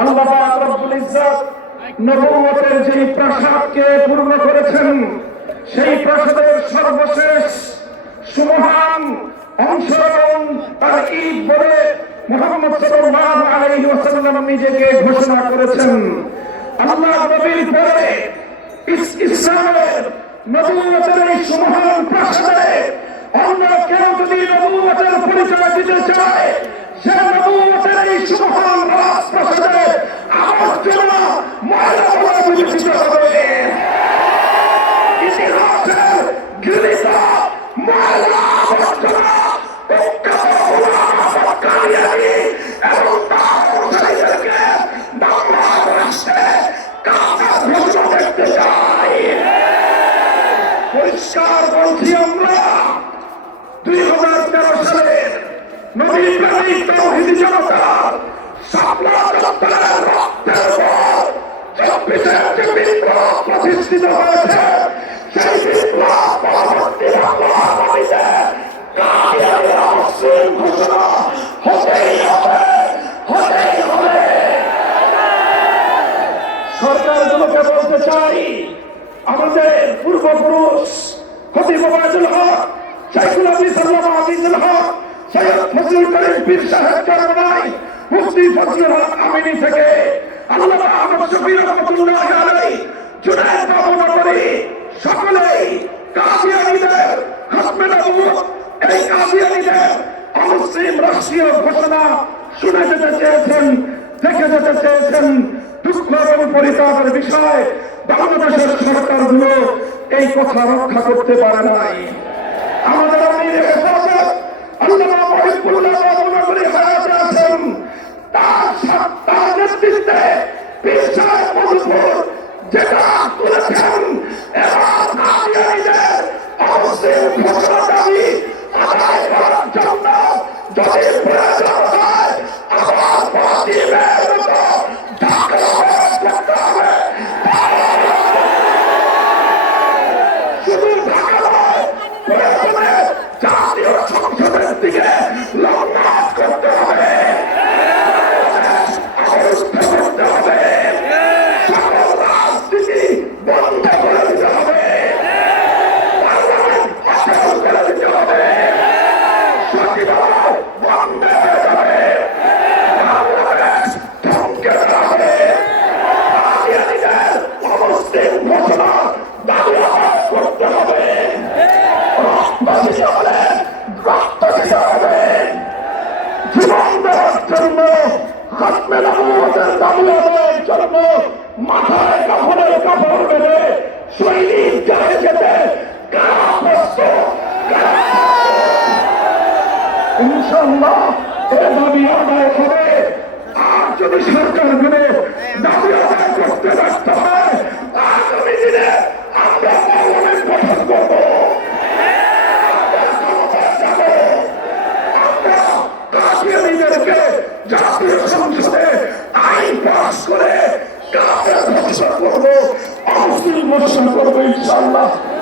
আল্লাহ রব্বুল ইজ্জত নবুয়তের যে প্রাসাদকে পূর্ণ করেছেন, সেই প্রাসাদের সর্বশেষ সুমহান অংশগ্রহণ তার ঈদ বলে নিজেকে ঘোষণা করেছেন। আল্লাহ নবীর পরে ইসলামের ঘোষণা দেখতে চাই পরিষ্কার বলছি আমরা দুই হাজার তেরো সালের নবী প্রেমিক তৌহিদি জনতার শাপলা চত্বরের রক্তের পর চব্বিশের বিপ্লব প্রতিষ্ঠিত হয়েছে। সরকারগুলোকে বলতে চাই, আমাদের পূর্বপুরুষ খতিব ওবায়দুল হক শাইখুল হাদিস আল্লামা আজিজুল হক সৈয়দ ফজলুল করিম পীর সাহেব চরমনাই মুফতি ফজলুল হক আমিনী থেকে আল্লামা আহমদ শফি রহমতুল্লাহ আলাইহি জুনায়েদ বাবু নগরী সকলেই কাদিয়ানীদের খতমে নবুয়ত এই কাদিয়ানীদের ঘোষণা শুনে যেতে চেয়েছেন, দেখে যেতে চেয়েছেন দুঃখ পরিতাপের বিষয় বাংলাদেশের সরকারগুলো এই কথা রক্ষা করতে পারে নাই। আমাদের আমির হেফাজত আল্লামা মহিবুল্লাহ বাবুনগরী হায়াতে আছেন। তার তার নেতৃত্বে পিসায় মধুপুর যেটা তুলেছেন এবার কাদিয়ানীদের অমুসলিম প্রয়োজনে জাতীয় সংসদের দিকে জন্য খতমে নবুয়তের দাবি আদায়ের জন্য মাথায় কাপড়ের কাপড় বেঁধে সৈনিক যায় যেতে ইনশাল্লাহ এ দাবি আদায় হবে আর যদি সরকারগুলো ইনশাল্লাহ